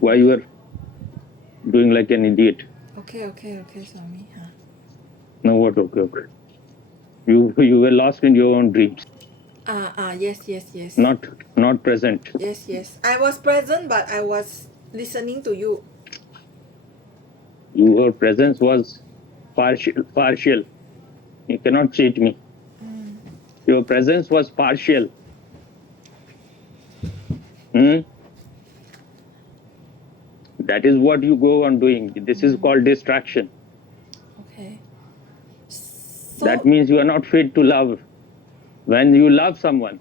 Why you are doing like an idiot? Okay, Swami. No, what? Okay. You were lost in your own dreams, Yes. not present. Yes. I was present, but I was listening to you. Your presence was partial. You cannot cheat me. Your presence was partial. That is what you go on doing. This is called distraction. Okay. That means you are not fit to love. When you love someone,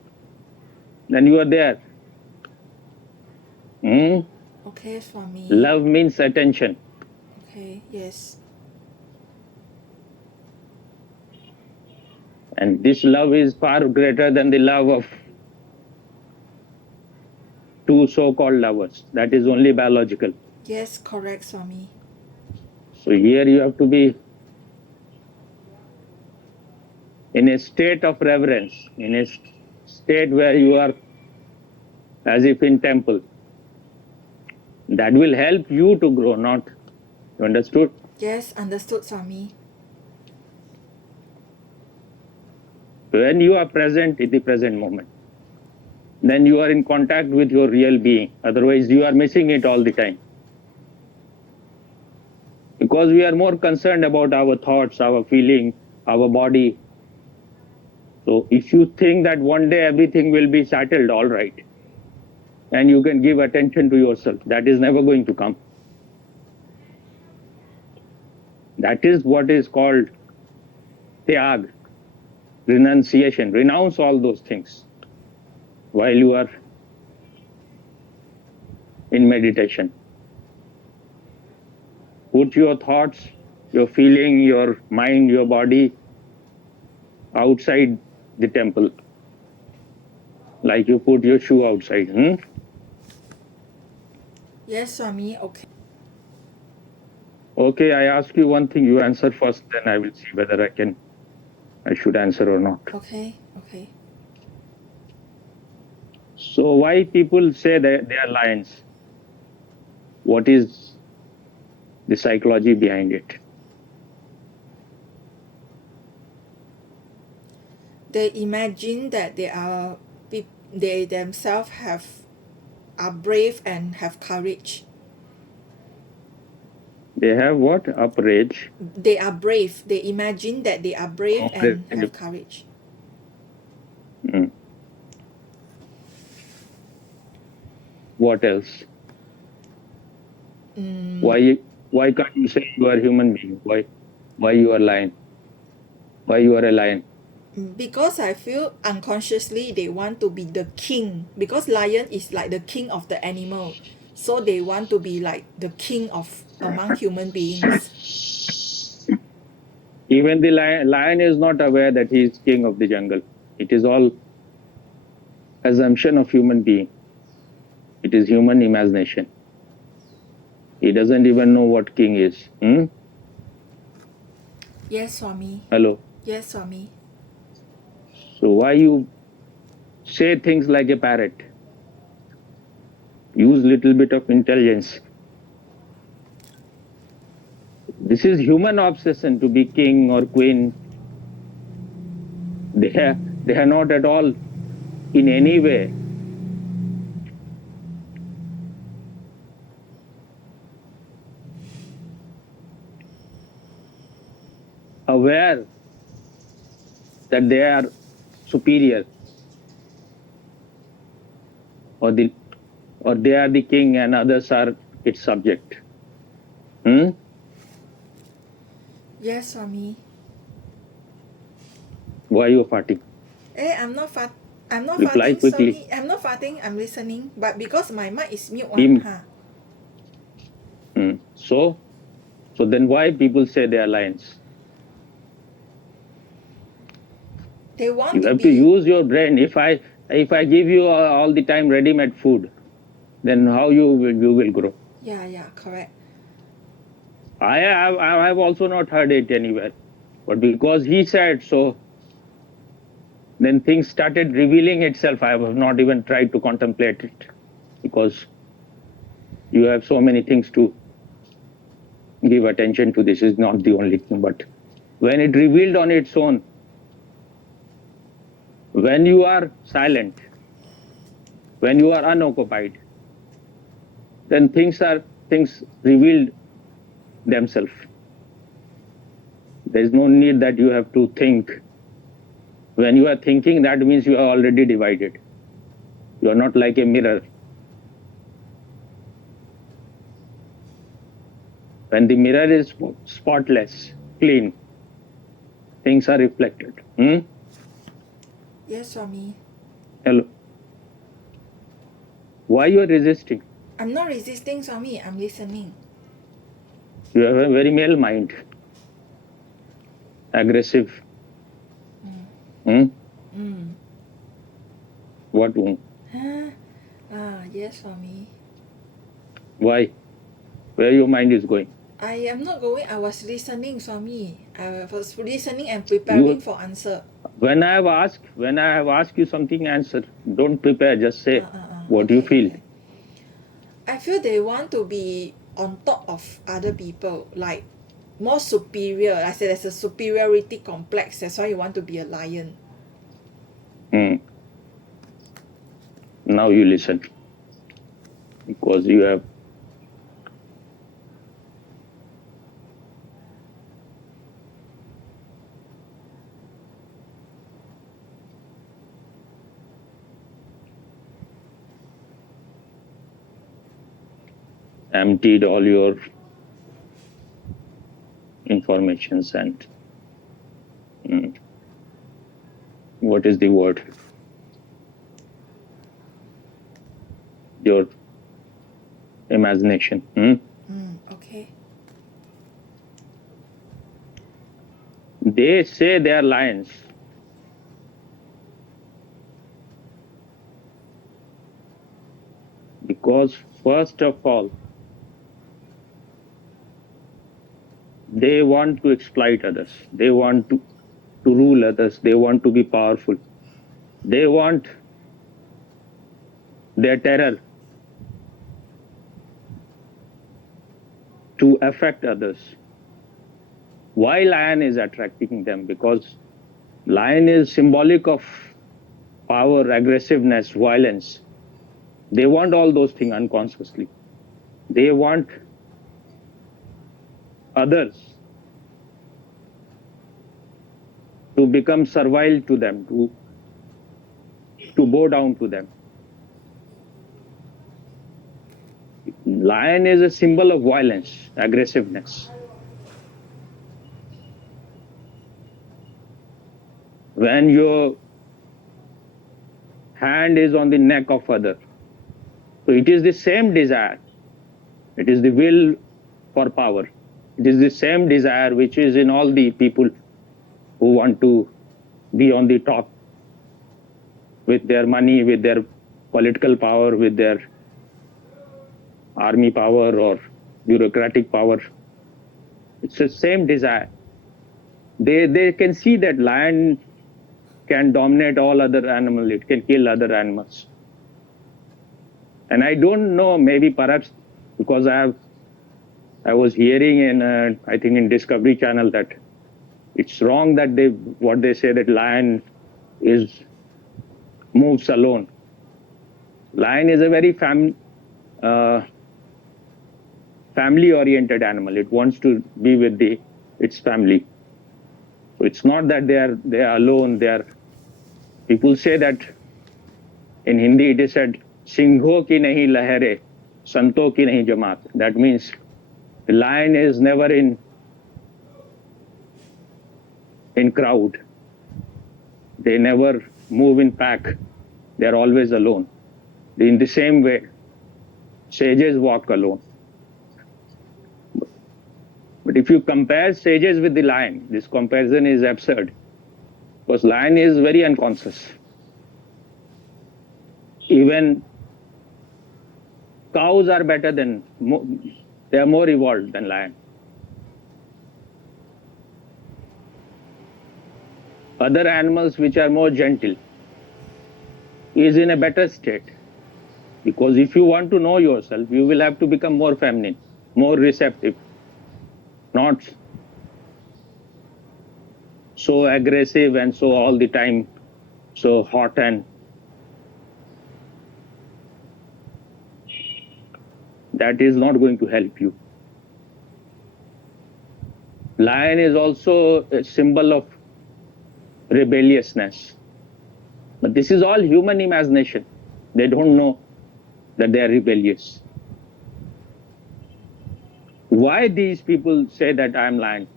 then you are there. Okay, Swami. Love means attention. Okay, yes. And this love is far greater than the love of two so-called lovers. That is only biological. Yes, correct, Swami. So here you have to be in a state of reverence, in a state where you are as if in temple. That will help you to grow, not. You understood? Yes, understood, Swami. When you are present in the present moment, then you are in contact with your real being. Otherwise, you are missing it all the time. Because we are more concerned about our thoughts, our feeling, our body. So if you think that one day everything will be settled, all right, and you can give attention to yourself, that is never going to come. That is what is called tyag, renunciation. Renounce all those things while you are in meditation. Put your thoughts, your feeling, your mind, your body outside the temple, like you put your shoe outside. Yes, Swami. Okay. Okay, I ask you one thing, you answer first, then I will see whether I should answer or not. Okay. So why people say that they are lions? What is the psychology behind it? They imagine that they themselves are brave and have courage. They have what? Uprage. They are brave. They imagine that they are brave and have courage. What else? Why can't you say you are a human being? Why you are lion? Why you are a lion? Because I feel unconsciously they want to be the king. Because lion is like the king of the animal, so they want to be like the king of among human beings. Even the lion is not aware that he is king of the jungle. It is all assumption of human being. It is human imagination. He doesn't even know what king is. Yes, Swami. Hello. Yes, Swami. So why you say things like a parrot? Use little bit of intelligence. This is human obsession to be king or queen. They are not at all in any way aware that they are superior or they are the king and others are its subject. Yes, Swami. Why you farting? I'm not Reply farting, quickly. Swami. I'm not farting, I'm listening. But because my mic is mute So then why people say they are lions? They want you to have be. to use your brain. If I give you all the time ready-made food, then how you will grow? Yeah, correct. I have also not heard it anywhere, but because he said so, then things started revealing itself. I have not even tried to contemplate it because You have so many things to give attention to. This is not the only thing, but when it revealed on its own, when you are silent, when you are unoccupied, then things revealed themselves. There is no need that you have to think. When you are thinking, that means you are already divided. You are not like a mirror. When the mirror is spotless, clean, things are reflected. Yes, Swami. Hello. Why you are resisting? I'm not resisting, Swami. I'm listening. You have a very male mind. Aggressive. What? Yes, Swami. Why? Where your mind is going? I am not going. I was listening, Swami. I was listening and preparing for answer. When I have asked you something, answer. Don't prepare. Just say what you feel. Okay. I feel they want to be on top of other people, like more superior. I said there's a superiority complex. That's why you want to be a lion. Now you listen, because you have emptied all your informations and what is the word? Your imagination. Okay. They say they are lions. Because first of all, they want to exploit others. They want to rule others. They want to be powerful. They want their terror to affect others. Why lion is attracting them? Because lion is symbolic of power, aggressiveness, violence. They want all those things unconsciously. They want others to become servile to them, to bow down to them. Lion is a symbol of violence, aggressiveness. When your hand is on the neck of other, so it is the same desire. It is the will for power. It is the same desire which is in all the people who want to be on the top with their money, with their political power, with their army power or bureaucratic power. It's the same desire. They can see that lion can dominate all other animals. It can kill other animals. And I don't know, maybe perhaps because I was hearing in I think in Discovery Channel that it's wrong that what they say that lion moves alone. Lion is a very family oriented animal. It wants to be with its family. So it's not that they are alone. People say that in Hindi it is said, Singho ki nahi lahere, santo ki nahi jamaat. That means the lion is never in crowd. They never move in pack. They are always alone. In the same way, sages walk alone. But if you compare sages with the lion, this comparison is absurd. Because lion is very unconscious. Even cows are better they are more evolved than lion. Other animals which are more gentle is in a better state. Because if you want to know yourself, you will have to become more feminine, more receptive, not so aggressive and so all the time so hot, and that is not going to help you. Lion is also a symbol of rebelliousness. But this is all human imagination. They don't know that they are rebellious. Why these people say that I am lion?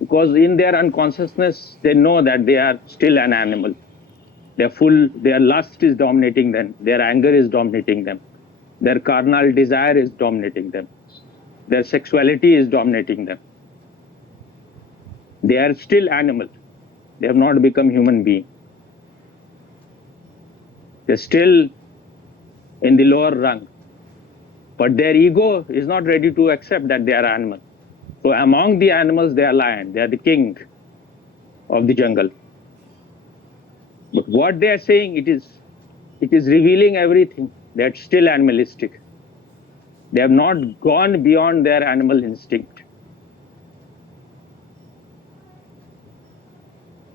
Because in their unconsciousness, they know that they are still an animal. Their lust is dominating them. Their anger is dominating them. Their carnal desire is dominating them. Their sexuality is dominating them. They are still animal. They have not become human being. They're still in the lower rung. But their ego is not ready to accept that they are animal. So among the animals, they are lion. They are the king of the jungle. But what they are saying, it is revealing everything. They're still animalistic. They have not gone beyond their animal instinct.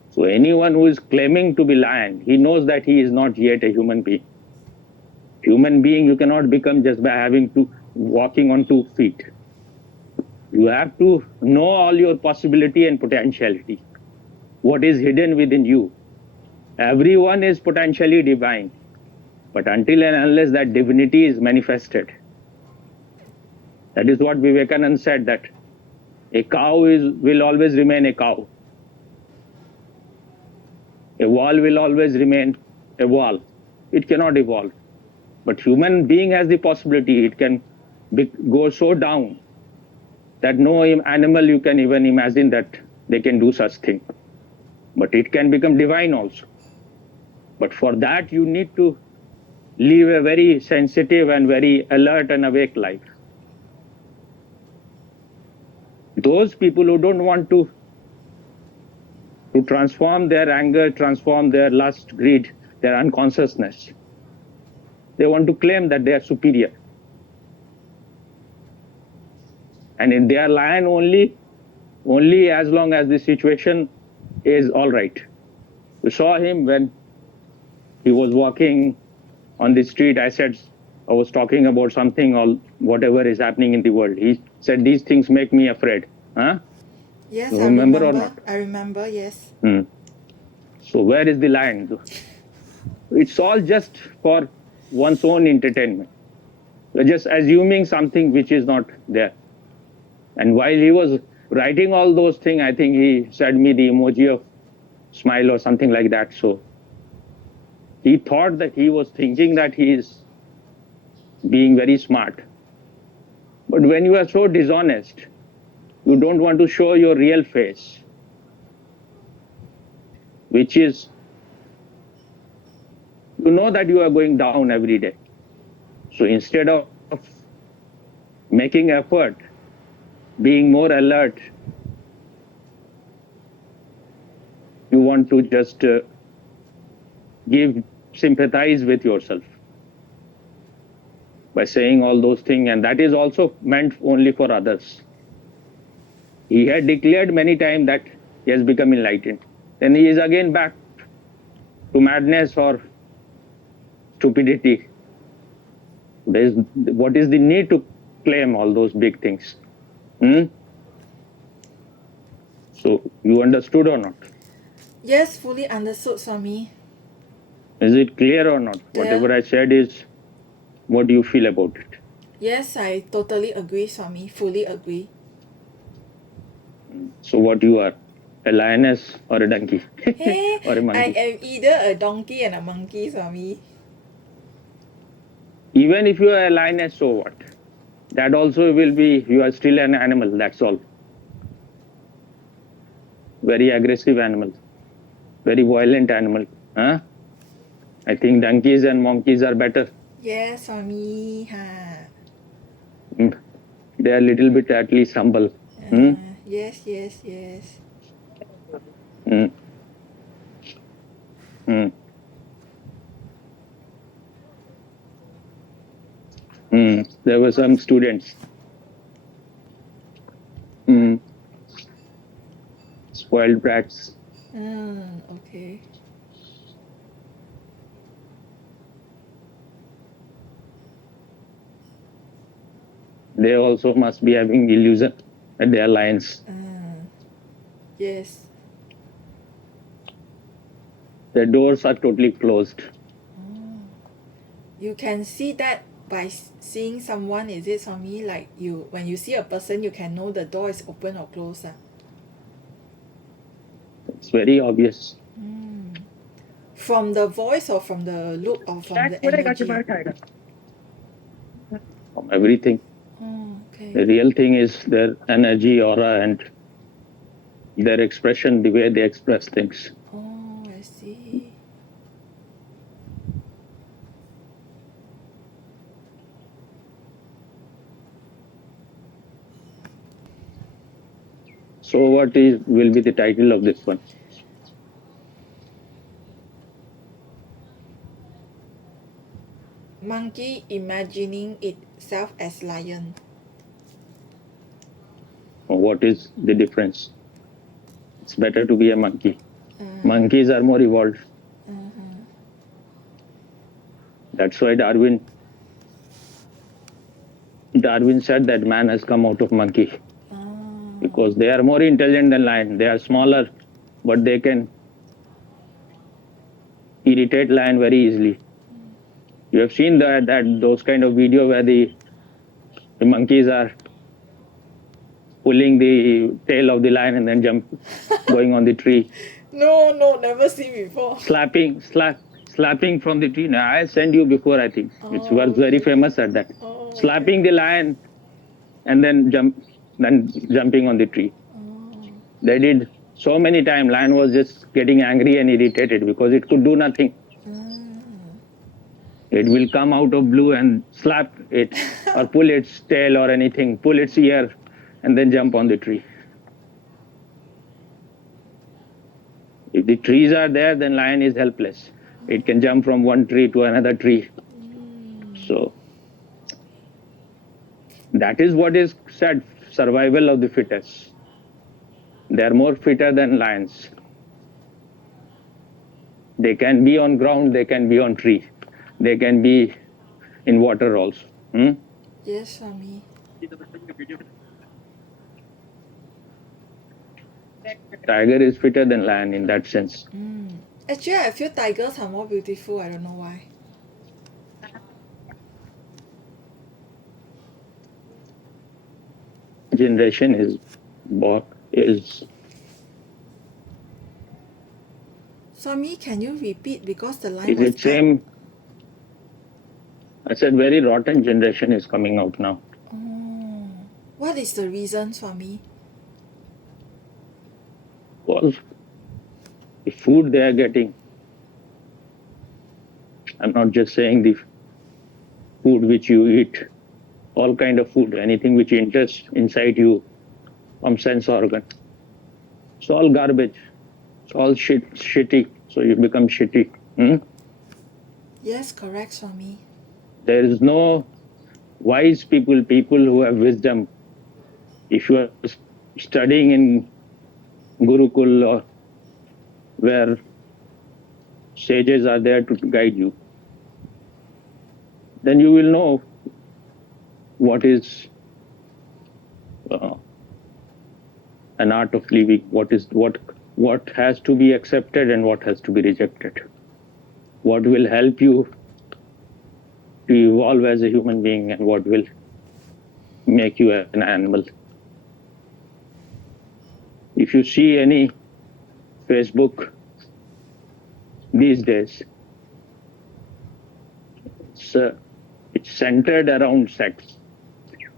So anyone who is claiming to be lion, he knows that he is not yet a human being. Human being you cannot become just by walking on 2 feet. You have to know all your possibility and potentiality. What is hidden within you. Everyone is potentially divine. But until and unless that divinity is manifested, that is what Vivekananda said, that a cow will always remain a cow. A wall will always remain a wall. It cannot evolve. But human being has the possibility. It can go so down that no animal you can even imagine that they can do such thing. But it can become divine also. But for that you need to live a very sensitive and very alert and awake life. Those people who don't want to transform their anger, transform their lust, greed, their unconsciousness, they want to claim that they are superior. And they are lion only as long as the situation is all right. We saw him when he was walking on the street. I was talking about something or whatever is happening in the world. He said, these things make me afraid. Huh? Yes, You I remember remember. or not? I remember, yes. So where is the lion? It's all just for one's own entertainment. We're just assuming something which is not there. And while he was writing all those things, I think he sent me the emoji of smile or something like that. So he thought that he was thinking that he is being very smart. But when you are so dishonest, you don't want to show your real face, which is, you know that you are going down every day. So instead of making effort, being more alert, you want to just sympathize with yourself by saying all those things, and that is also meant only for others. He had declared many times that he has become enlightened. Then he is again back to madness or stupidity. What is the need to claim all those big things? So you understood or not? Yes, fully understood, Swami. Is it clear or not? Yeah. Whatever I said is what you feel about it. Yes, I totally agree, Swami. Fully agree. So what you are? A lioness or a donkey? Hey, or a I monkey? am either a donkey and a monkey, Swami. Even if you are a lioness, so what? That also will be, you are still an animal, that's all. Very aggressive animal, very violent animal. Huh? I think donkeys and monkeys are better. Yes, Swami. Ha. They are a little bit at least humble. Yes, yes, yes. Mm. Mm. There were some students. Spoiled brats. Okay. They also must be having illusion that they are lions. Yes. The doors are totally closed. You can see that by seeing someone, is it, Swami? Like when you see a person, you can know the door is open or closed. It's very obvious. From the voice or from the look or from the energy? From everything. Okay. The real thing is their energy, aura, and their expression, the way they express things. Oh, I see. So what will be the title of this one? Monkey imagining itself as lion. What is the difference? It's better to be a monkey. Monkeys are more evolved. That's why Darwin said that man has come out of monkey. Because they are more intelligent than lion. They are smaller, but they can irritate lion very easily. You have seen that those kind of video where the monkeys are pulling the tail of the lion and then going on the tree. No, never seen before. Slapping from the tree. Now, I'll send you before, I think. It was very famous at that. Slapping the lion and then jumping on the tree. They did so many times. Lion was just getting angry and irritated because it could do nothing. It will come out of blue and slap it or pull its tail or anything, pull its ear and then jump on the tree. If the trees are there, then lion is helpless. It can jump from one tree to another tree. So that is what is said, survival of the fittest. They are more fitter than lions. They can be on ground, they can be on tree. They can be in water also. Yes, Swami. Tiger is fitter than lion in that sense. Actually, I feel tigers are more beautiful. I don't know why. Generation is Swami, can you repeat because the line is was it same? I said very rotten generation is coming out now. What is the reason, Swami? Because the food they are getting, I'm not just saying the food which you eat, all kind of food, anything which enters inside you from sense organ. It's all garbage. It's all shitty. So you become shitty. Yes, correct, Swami. There is no wise people who have wisdom. If you are studying in Gurukul or where sages are there to guide you, then you will know what is an art of living, what has to be accepted and what has to be rejected, what will help you to evolve as a human being and what will make you an animal. If you see any Facebook these days, it's centered around sex,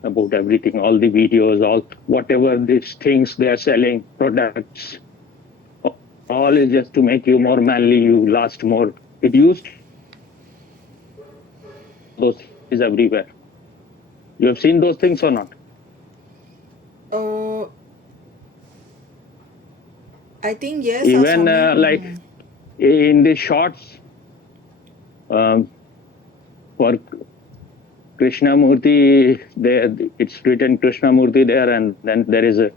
about everything, all the videos, all whatever these things they are selling, products, all is just to make you more manly, you last more. It used those things everywhere. You have seen those things or not? I think yes. Even like in the shorts for Krishna Murti, there it's written Krishna Murti there, and then there is a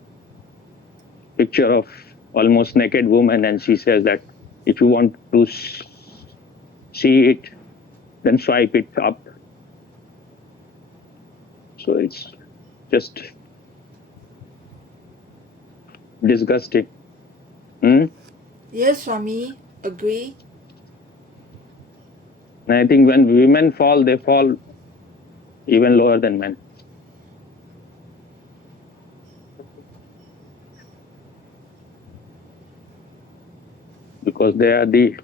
picture of almost naked woman, and she says that if you want to see it, then swipe it up. So it's just disgusting. Yes, Swami, agree. And I think when women fall, they fall even lower than men. Because they are the,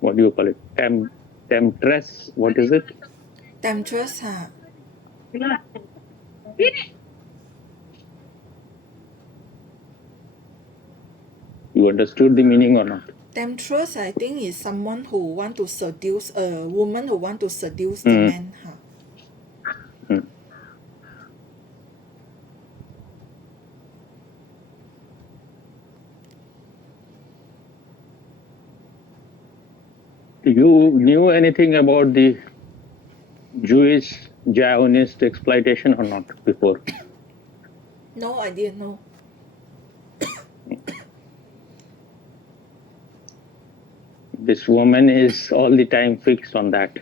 what do you call it? Temptress, what is it? Temptress, huh? You understood the meaning or not? Temptress, I think, is someone who want to seduce a woman who want to seduce the man, huh? You knew anything about the Jewish Zionist exploitation or not before? No, I didn't know. This woman is all the time fixed on that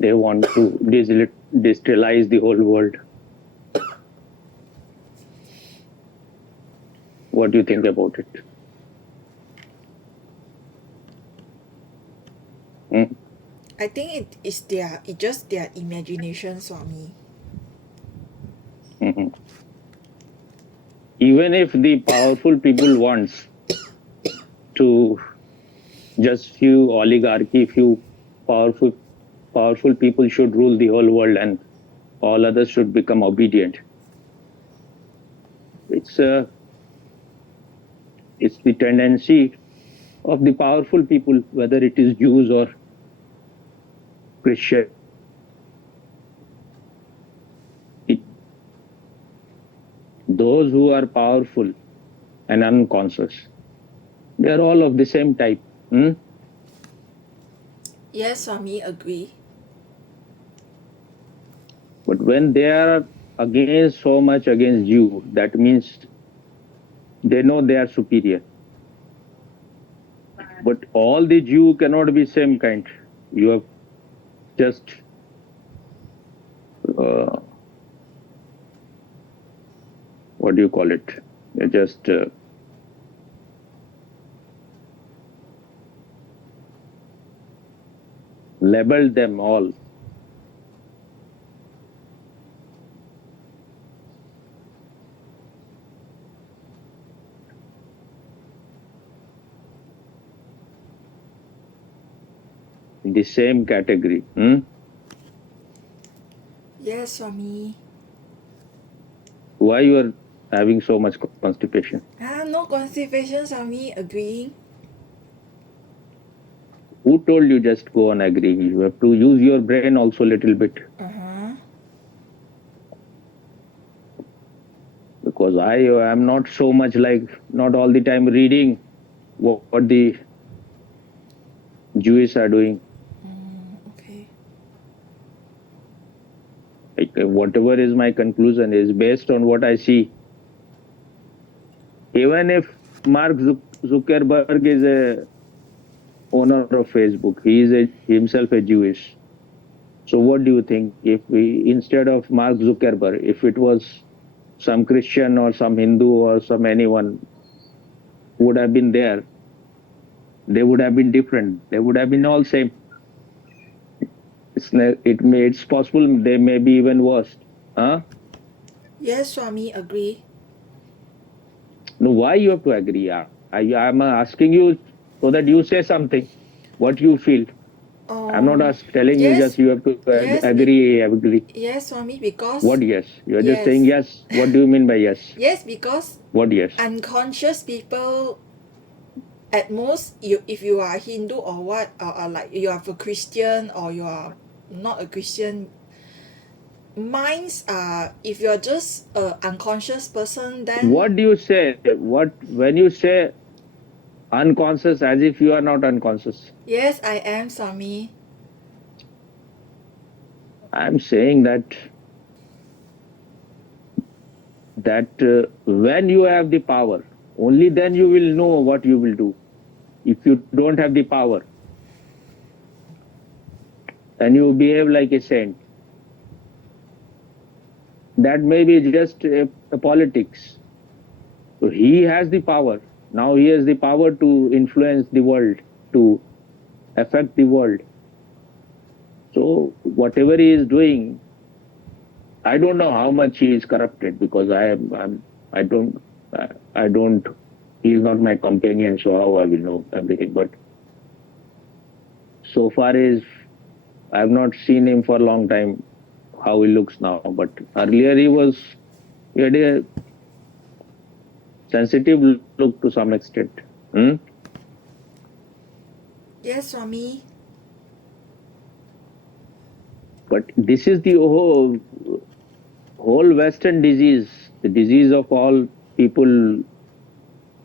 they want to digitalize the whole world. What do you think about it? I think it's just their imagination, Swami. Even if the powerful people wants to just few oligarchy, few powerful people should rule the whole world and all others should become obedient. It's the tendency of the powerful people, whether it is Jews or Christian. Those who are powerful and unconscious, they are all of the same type. Yes, Swami, agree. But when they are so much against you, that means they know they are superior. But all the Jew cannot be same kind. You have just what do you call it? You just labeled them all. In the same category. Yes, Swami. Why you are having so much constipation? No constipation, Swami, agreeing. Who told you just go on agreeing? You have to use your brain also a little bit. Because I am not so much like, not all the time reading what the Jews are doing. Okay. Like, whatever is my conclusion is based on what I see. Even if Mark Zuckerberg is a owner of Facebook, he is himself a Jewish. So what do you think if we, instead of Mark Zuckerberg, if it was some Christian or some Hindu or some anyone would have been there, they would have been different. They would have been all same. It's possible they may be even worse. Huh? Yes, Swami, agree. No, why you have to agree? I'm asking you so that you say something, what you feel. I'm not telling you just you have to agree. Yes, Swami, because... What yes? You're just saying yes. What do you mean by yes? Yes, because... What yes? Unconscious people, at most, if you are Hindu or what, or like you are a Christian or you are not a Christian, minds are, if you're just an unconscious person, then... What do you say? When you say unconscious, as if you are not unconscious? Yes, I am, Swami. I'm saying that when you have the power, only then you will know what you will do. If you don't have the power, and you behave like a saint, that may be just a politics. So he has the power. Now he has the power to influence the world, to affect the world. So whatever he is doing, I don't know how much he is corrupted, because I don't, I don't, he is not my companion, so how I will know everything. But so far as I have not seen him for a long time, how he looks now. But earlier he had a sensitive look to some extent. Yes, Swami. But this is the whole Western disease, the disease of all people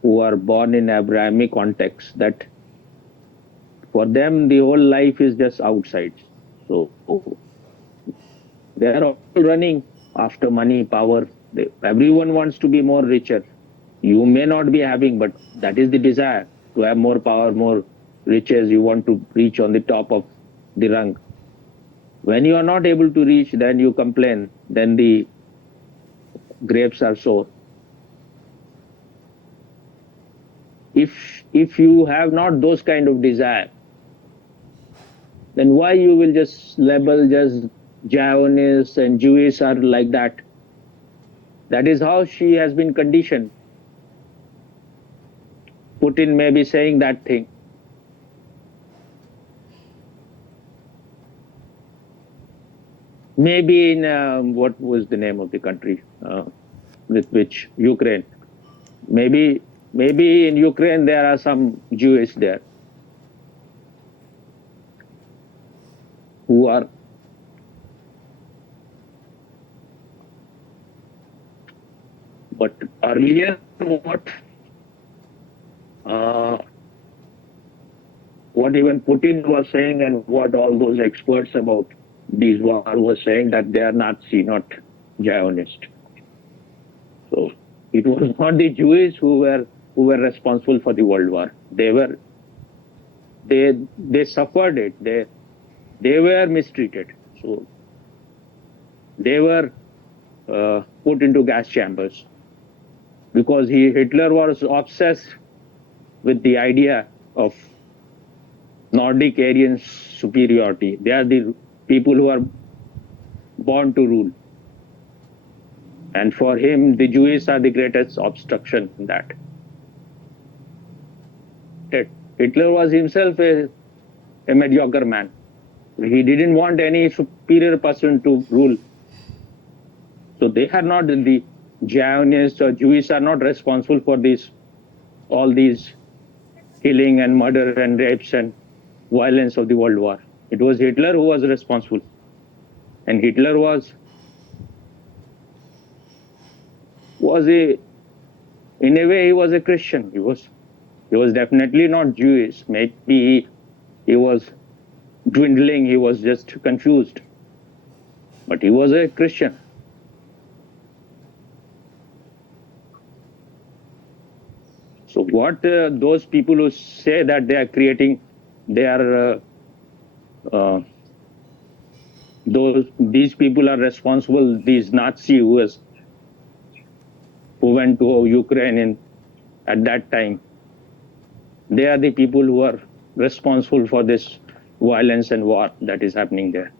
who are born in Abrahamic context, that for them the whole life is just outside. So they are all running after money, power. Everyone wants to be more richer. You may not be having, but that is the desire, to have more power, more riches. You want to reach on the top of the rung. When you are not able to reach, then you complain. Then the grapes are sour. If you have not those kind of desire, then why you will just label just Zionists and Jewish are like that? That is how she has been conditioned. Putin may be saying that thing. Maybe in what was the name of the country with which Ukraine? Maybe in Ukraine there are some Jewish there who are. But earlier, what even Putin was saying, and what all those experts about these war was saying, that they are Nazi, not Zionist. So it was not the Jews who were responsible for the World War. They suffered it. They were mistreated. So they were put into gas chambers, because Hitler was obsessed with the idea of Nordic Aryan superiority. They are the people who are born to rule. And for him, the Jews are the greatest obstruction in that. Hitler was himself a mediocre man. He didn't want any superior person to rule. So they are not, the Zionists or Jews are not responsible for all these killing and murder and rapes and violence of the World War. It was Hitler who was responsible. And Hitler was in a way, he was a Christian. He was definitely not Jewish. Maybe he was dwindling. He was just confused. But he was a Christian. So what those people who say that they are creating, these people are responsible, these Nazi who went to Ukraine at that time, they are the people who are responsible for this violence and war that is happening there.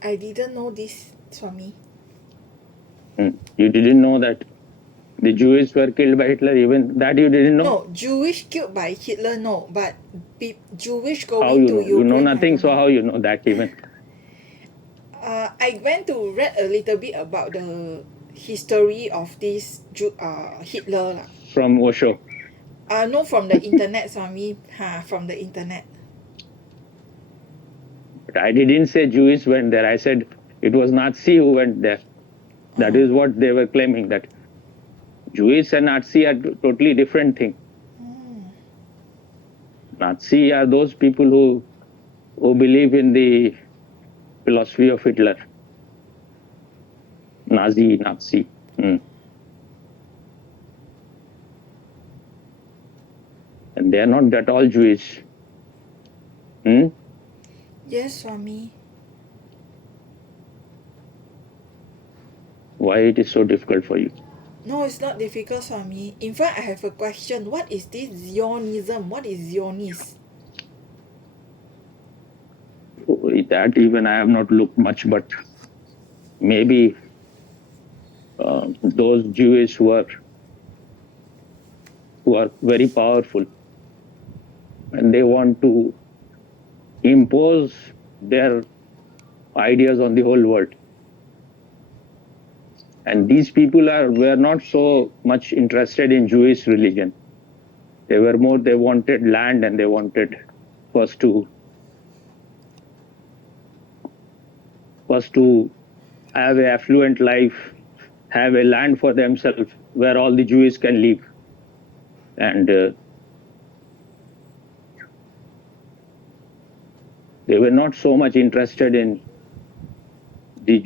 I didn't know this, Swami. You didn't know that the Jews were killed by Hitler? Even that you didn't know? No, Jewish killed by Hitler, no. But Jewish How going you to know? Ukraine, You know I nothing, don't so know. how you know that even? I went to read a little bit about the history of this Hitler lah. From Osho? No, from the internet, Swami. From the internet. But I didn't say Jews went there. I said It was Nazi who went there. That is what they were claiming, that Jewish and Nazi are totally different things. Nazi are those people who believe in the philosophy of Hitler. Nazi. And they are not at all Jewish. Yes, Swami. Why it is so difficult for you? No, it's not difficult, Swami. In fact, I have a question. What is this Zionism? What is Zionist? That even I have not looked much, but maybe those Jews who are very powerful and they want to impose their ideas on the whole world. And these people were not so much interested in Jewish religion. They wanted land, and they wanted first to have an affluent life, have a land for themselves where all the Jews can live. And they were not so much interested in the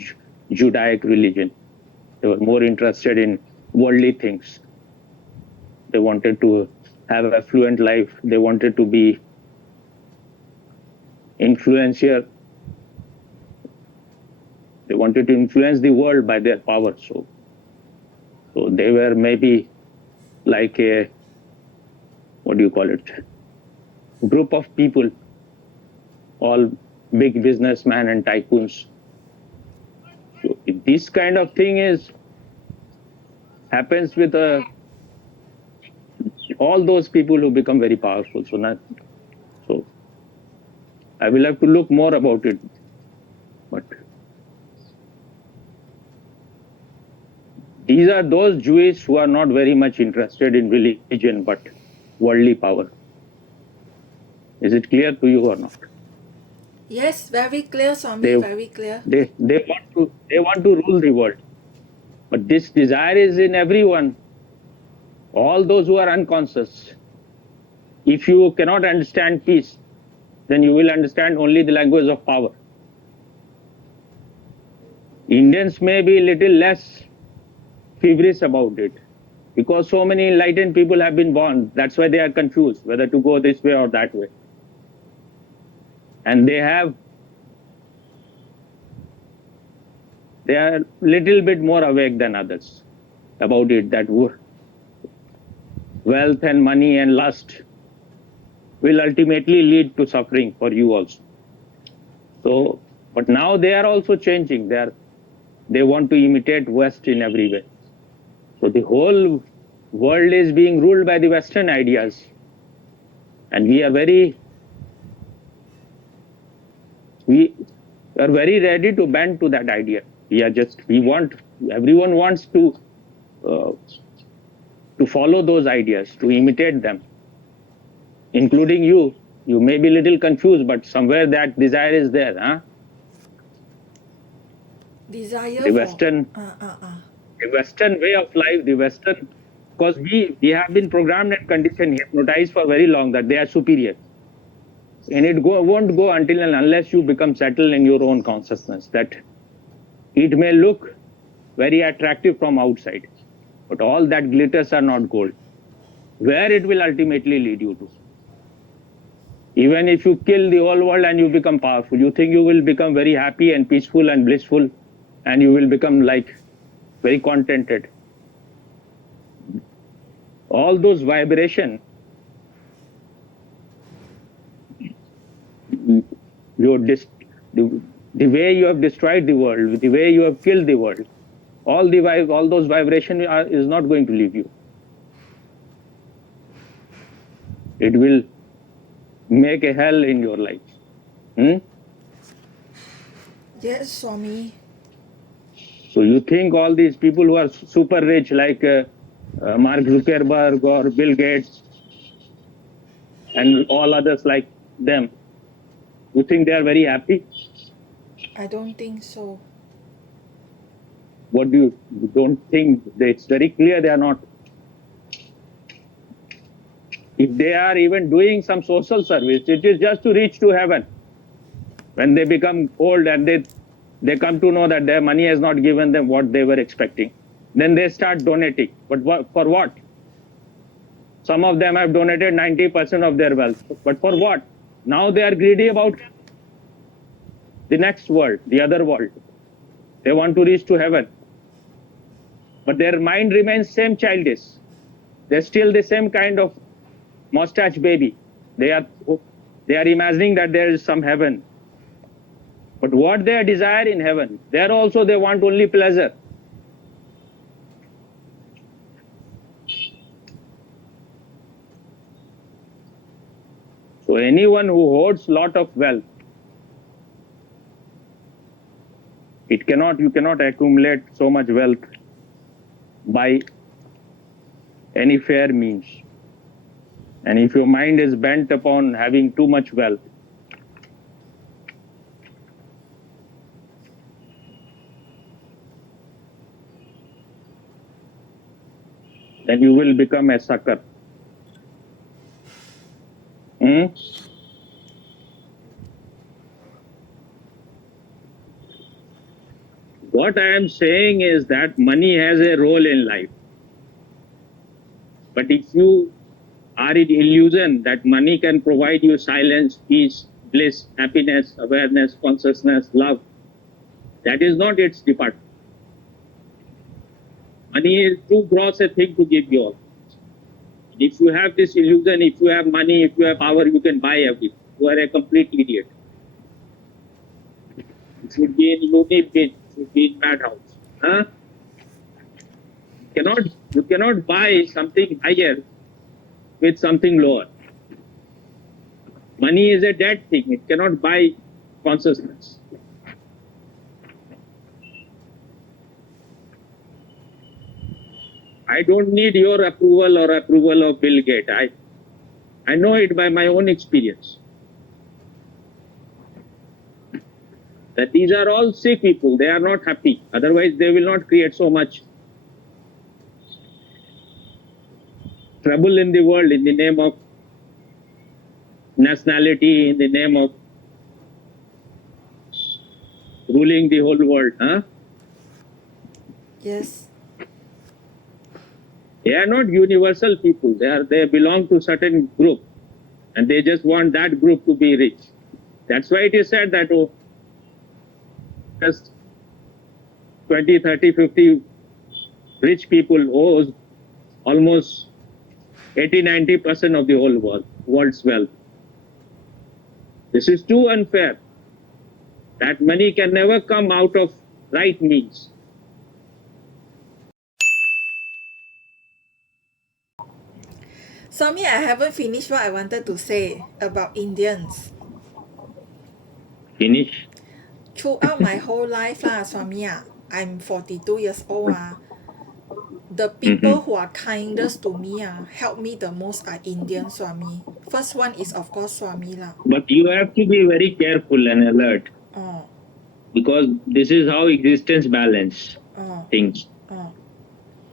Judaic religion. They were more interested in worldly things. They wanted to have an affluent life. They wanted to be influential. They wanted to influence the world by their power. So they were maybe like a, what do you call it, group of people, all big businessmen and tycoons. So if this kind of thing happens with all those people who become very powerful. So I will have to look more about it. But these are those Jews who are not very much interested in religion, but worldly power. Is it clear to you or not? Yes, very clear, Swami. Very clear. They want to rule the world. But this desire is in everyone. All those who are unconscious. If you cannot understand peace, then you will understand only the language of power. Indians may be a little less feverish about it because so many enlightened people have been born. That's why they are confused whether to go this way or that way. And they are a little bit more awake than others about it, that wealth and money and lust will ultimately lead to suffering for you also. So, but now they are also changing. They want to imitate West in every way. So the whole world is being ruled by the Western ideas. And we are very ready to bend to that idea. Everyone wants to follow those ideas, to imitate them, including you. You may be a little confused, but somewhere that desire is there, huh? Desire the Western way of life, because we have been programmed and conditioned, hypnotized for very long that they are superior. And it won't go until and unless you become settled in your own consciousness, that it may look very attractive from outside, but all that glitters are not gold. Where it will ultimately lead you to. Even if you kill the whole world and you become powerful, you think you will become very happy and peaceful and blissful, and you will become like very contented. All those vibration, the way you have destroyed the world, the way you have killed the world, all those vibrations is not going to leave you. It will make a hell in your life. Yes, Swami. So you think all these people who are super rich, like Mark Zuckerberg or Bill Gates and all others like them, you think they are very happy? I don't think so. What do you don't think? It's very clear they are not. If they are even doing some social service, it is just to reach to heaven. When they become old and they come to know that their money has not given them what they were expecting, then they start donating. But for what? Some of them have donated 90% of their wealth. But for what? Now they are greedy about the next world, the other world. They want to reach to heaven. But their mind remains same childish. They're still the same kind of mustache baby. They are imagining that there is some heaven. But what they desire in heaven, there also they want only pleasure. So anyone who hoards lot of wealth, you cannot accumulate so much wealth by any fair means. And if your mind is bent upon having too much wealth, then you will become a sucker. What I am saying is that money has a role in life. But if you are in illusion that money can provide you silence, peace, bliss, happiness, awareness, consciousness, love, that is not its department. Money is too gross a thing to give you all. If you have this illusion, if you have money, if you have power, you can buy everything. You are a complete idiot. You should be in loony bin, you should be in madhouse. Huh? You cannot buy something higher with something lower. Money is a dead thing. It cannot buy consciousness. I don't need your approval or approval of Bill Gates. I know it by my own experience. That these are all sick people. They are not happy. Otherwise, they will not create so much trouble in the world in the name of nationality, in the name of ruling the whole world. Huh? Yes. They are not universal people. They belong to certain group, and they just want that group to be rich. That's why it is said that just 20, 30, 50 rich people owes almost 80, 90% of the whole world's wealth. This is too unfair. That money can never come out of right means. Swami, I haven't finished what I wanted to say about Indians. Finish. Throughout my whole life Swami, I'm 42 years old the people who are kindest to me help me the most are Indian Swami. First one is of course Swami But you have to be very careful and alert. Because this is how existence balance things.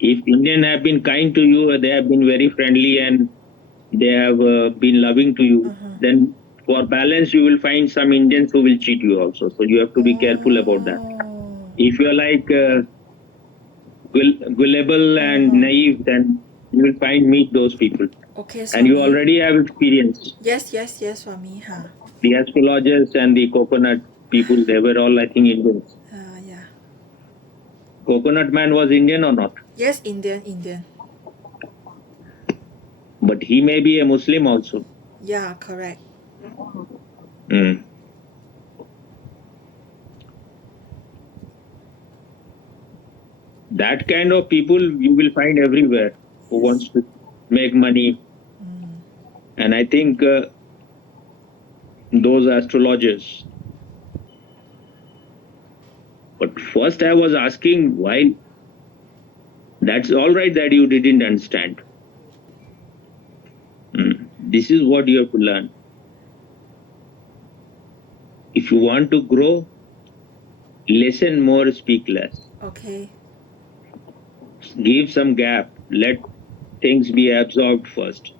If Indians have been kind to you, they have been very friendly and they have been loving to you, then for balance you will find some Indians who will cheat you also. So you have to be careful about that. If you are like gullible and naive, then you will meet those people. Okay, and you already have experience. Yes, Swami. The astrologers and the coconut people, they were all, I think, Indians. Yeah. Coconut man was Indian or not? Yes, Indian. But he may be a Muslim also. Yeah, correct. That kind of people you will find everywhere who wants to make money. And I think those astrologers. But first I was asking why. That's all right that you didn't understand. This is what you have to learn. If you want to grow, listen more, speak less. Okay. Give some gap. Let things be absorbed first.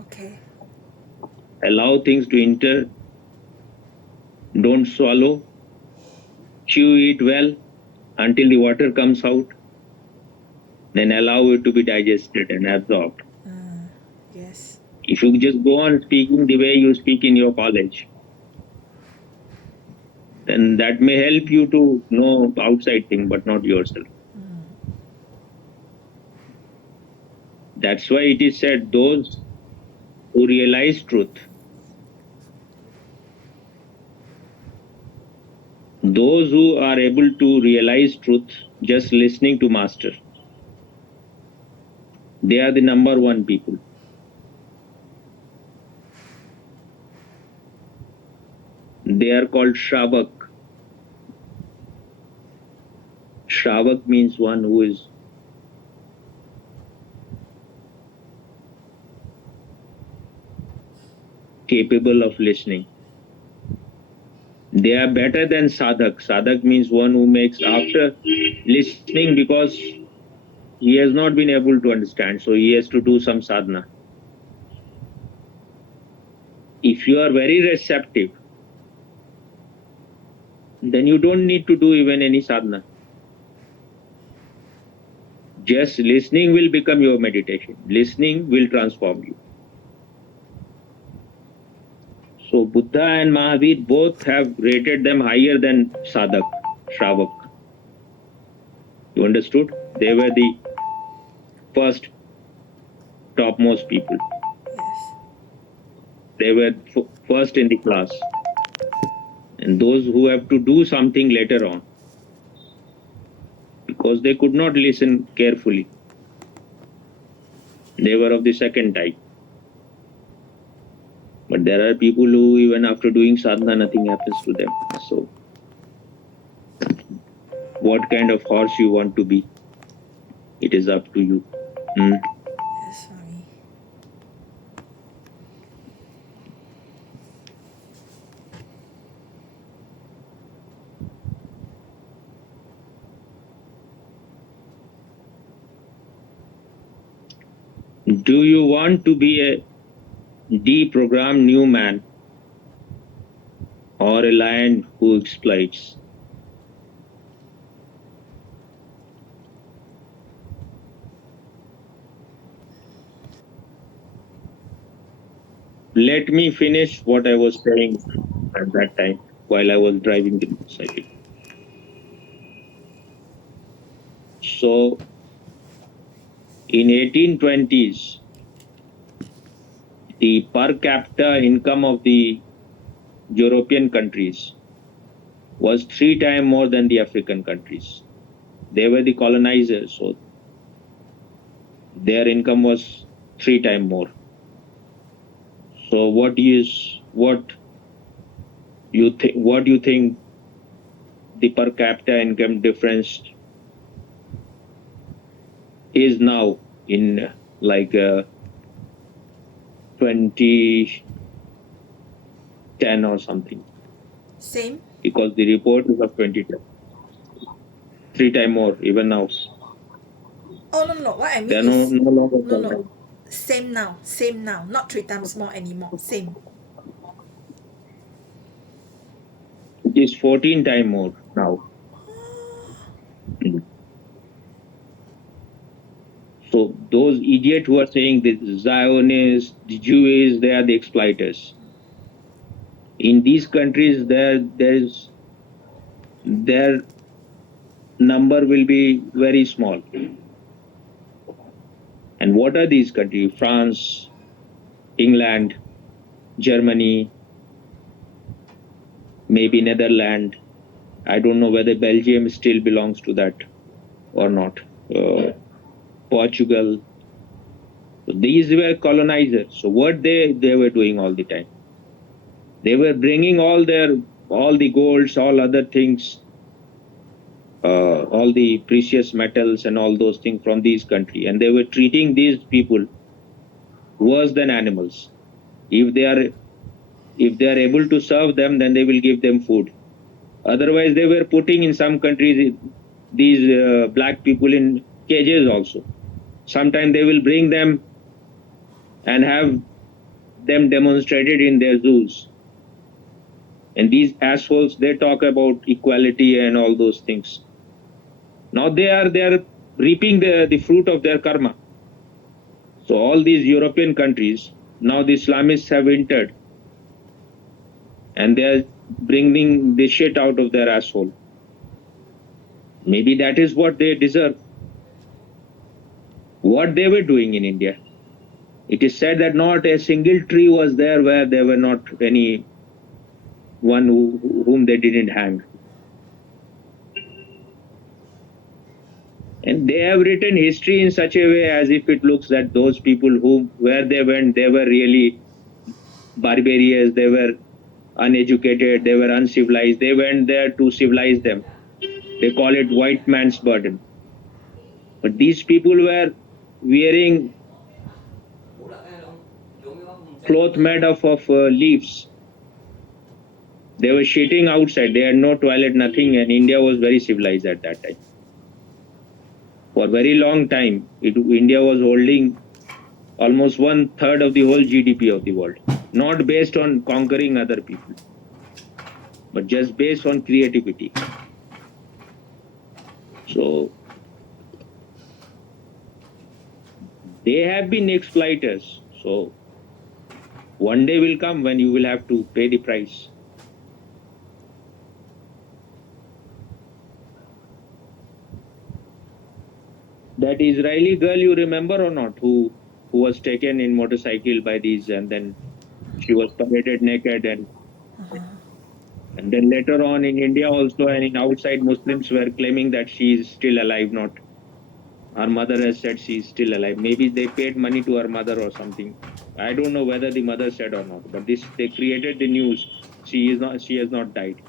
Okay. Allow things to enter. Don't swallow. Chew it well until the water comes out. Then allow it to be digested and absorbed. Yes. If you just go on speaking the way you speak in your college, then that may help you to know outside thing, but not yourself. That's why it is said, those who realize truth, those who are able to realize truth just listening to master, they are the number one people. They are called Shravak. Shravak means one who is capable of listening. They are better than Sadhak. Sadhak means one who makes after listening, because he has not been able to understand, so he has to do some sadhana. If you are very receptive, then you don't need to do even any sadhana. Just listening will become your meditation. Listening will transform you. So Buddha and Mahavir both have rated them higher than Sadhak, Shravak. You understood? They were the first topmost people. Yes. They were first in the class. And those who have to do something later on, because they could not listen carefully, they were of the second type. But there are people who, even after doing sadhana, nothing happens to them. So, what kind of horse you want to be, it is up to you. Yes, Swami. Do you want to be a deprogrammed new man, or a lion who exploits? Let me finish what I was saying at that time while I was driving the motorcycle. So, in 1820s, the per capita income of the European countries was 3 times more than the African countries. They were the colonizers, so their income was 3 times more. So what do you think the per capita income difference is now in like 2010 or something? Same? Because the report is of 2010. 3 times more even now. Oh, no. What I They mean are is, no longer no. colonized. Same now. Same now. Not 3 times more anymore. Same. It is 14 times more now. So those idiots who are saying the Zionists, the Jews, they are the exploiters. In these countries, their number will be very small. And what are these countries? France, England, Germany, maybe Netherlands. I don't know whether Belgium still belongs to that or not. Portugal. So these were colonizers. So what they were doing all the time? They were bringing all the golds, all other things, all the precious metals and all those things from these countries, and they were treating these people worse than animals. If they are able to serve them, then they will give them food. Otherwise, they were putting in some countries these black people in cages also. Sometimes they will bring them and have them demonstrated in their zoos. And these assholes, they talk about equality and all those things. Now they are reaping the fruit of their karma. So all these European countries, now the Islamists have entered and they are bringing the shit out of their asshole. Maybe that is what they deserve. What they were doing in India. It is said that not a single tree was there where there were not any one whom they didn't hang. And they have written history in such a way as if it looks that those people who, where they went, they were really barbarians, they were uneducated, they were uncivilized. They went there to civilize them. They call it white man's burden. But these people were wearing cloth made of leaves. They were shitting outside. They had no toilet, nothing, and India was very civilized at that time. For a very long time, India was holding almost 1/3 of the whole GDP of the world, not based on conquering other people, but just based on creativity. So they have been exploiters. So one day will come when you will have to pay the price. That Israeli girl, you remember or not, who was taken in motorcycle by these, and then she was paraded naked, and then later on in India also, and in outside, Muslims were claiming that she is still alive. Not, her mother has said she is still alive. Maybe they paid money to her mother or something. I don't know whether the mother said or not, but this, they created the news. She has not died.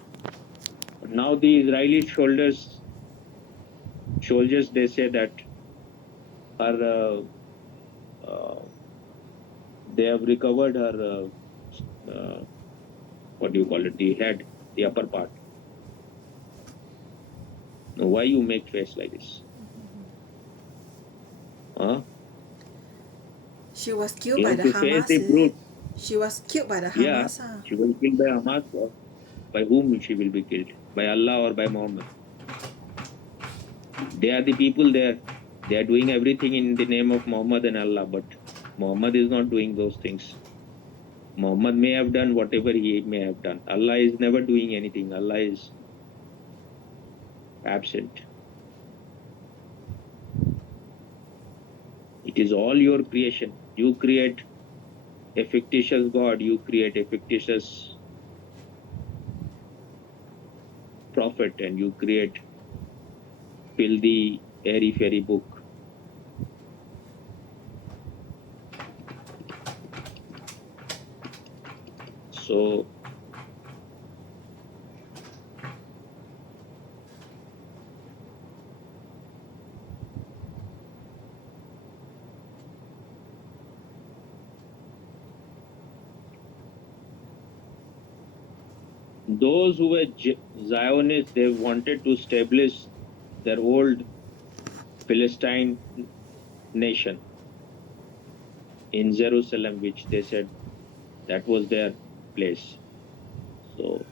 But now the Israeli soldiers, they say that her they have recovered her what do you call it, the head, the upper part. Now, why you make face like this? Huh? She was killed You by have the to face Hamas, the is brute. it? She was killed by the Yeah, Hamas. she will be killed by Hamas, or by whom she will be killed? By Allah or by Muhammad? They are the people there. They are doing everything in the name of Muhammad and Allah, but Muhammad is not doing those things. Muhammad may have done whatever he may have done. Allah is never doing anything. Allah is absent. It is all your creation. You create a fictitious God, you create a fictitious prophet, and you create filthy, airy fairy book. So those who were Zionists, they wanted to establish their old Philistine nation in Jerusalem, which they said that was their place. So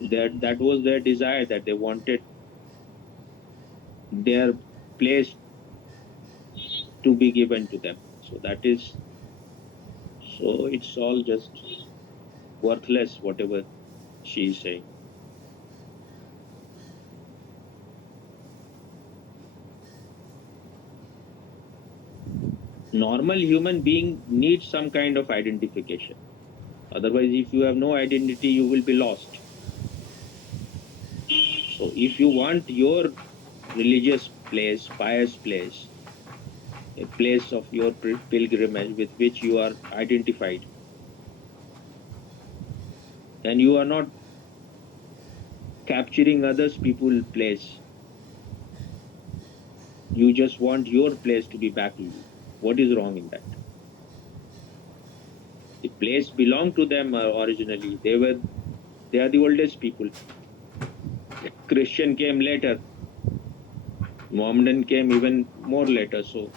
that was their desire, that they wanted their place to be given to them. So that is, so it's all just worthless, whatever she is saying. Normal human being needs some kind of identification. Otherwise, if you have no identity, you will be lost. So if you want your religious place, pious place, a place of your pilgrimage with which you are identified, and you are not capturing others people's place, you just want your place to be back to you. What is wrong in that? The place belonged to them originally. They are the oldest people. Christian came later. Mohammedan came even more later. So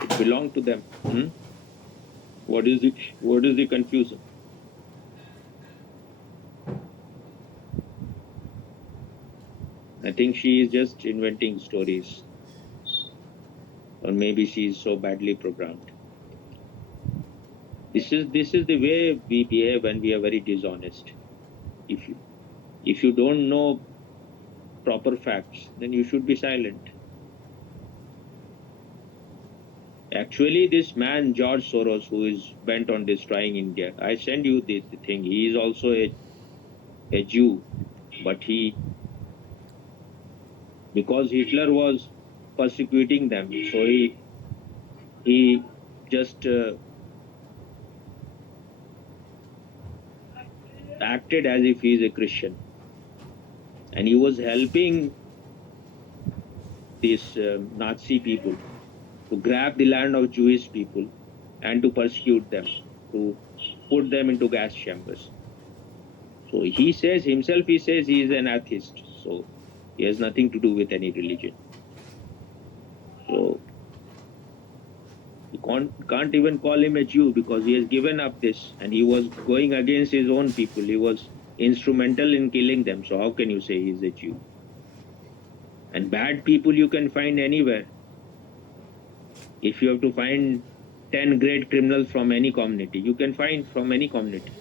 it belonged to them. What is the confusion? I think she is just inventing stories, or maybe she is so badly programmed. This is the way we behave when we are very dishonest. If you don't know proper facts, then you should be silent. Actually, this man George Soros, who is bent on destroying India, I send you the thing. He is also a Jew, but because Hitler was persecuting them, so he just acted as if he is a Christian, and he was helping these Nazi people to grab the land of Jewish people and to persecute them, to put them into gas chambers. So he says himself, he says he is an atheist. So he has nothing to do with any religion. So you can't even call him a Jew because he has given up this and he was going against his own people. He was instrumental in killing them. So how can you say he's a Jew? And bad people you can find anywhere. If you have to find 10 great criminals from any community, you can find from any community.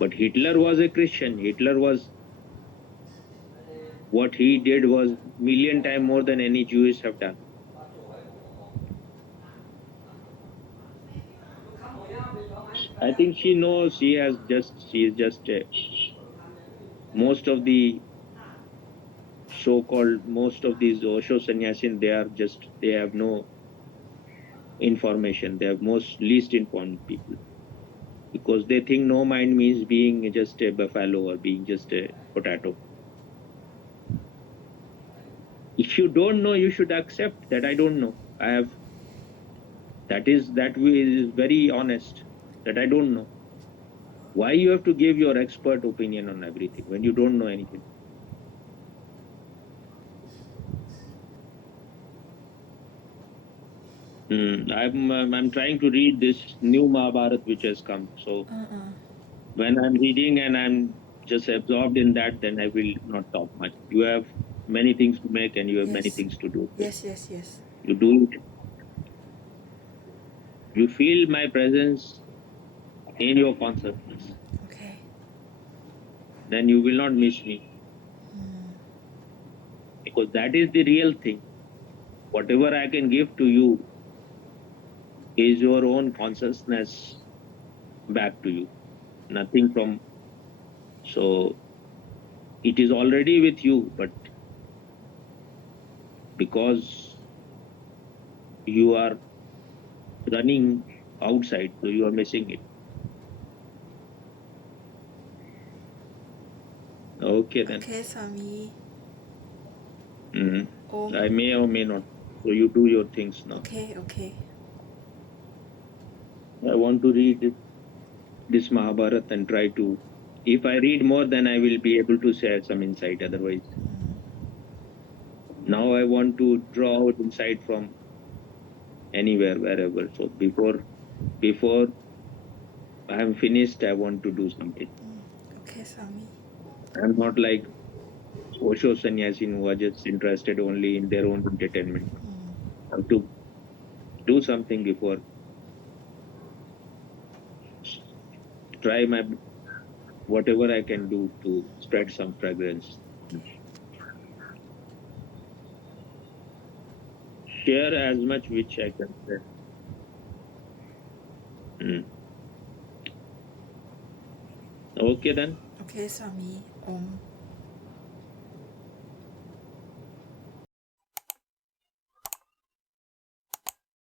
But Hitler was a Christian. Hitler was, what he did was million times more than any Jewish have done. I think she knows she is just most of the so-called, most of these Osho sannyasin, they have no information. They are most least informed people because they think no mind means being just a buffalo or being just a potato. If you don't know, you should accept that I don't know. That is very honest, that I don't know. Why you have to give your expert opinion on everything when you don't know anything? I'm trying to read this new Mahabharat which has come. So when I'm reading and I'm just absorbed in that, then I will not talk much. You have many things to make and you have many Yes. things to do. Yes, yes, yes. You do it. You feel my presence in your consciousness. Okay. Then you will not miss me because that is the real thing. Whatever I can give to you is your own consciousness back to you. Nothing from. So it is already with you, but because you are running outside, so you are missing it. Okay then. Okay, Swami. I may or may not. So you do your things now. Okay, okay. I want to read this Mahabharat and try to. If I read more, then I will be able to share some insight. Otherwise, now I want to draw out insight from anywhere, wherever. So before I am finished, I want to do something. Okay, Swami. I'm not like Osho sannyasin who are just interested only in their own entertainment. I have to do something before try my whatever I can do to spread some fragrance. Share as much which I can share. Okay then. Okay, Swami. Om.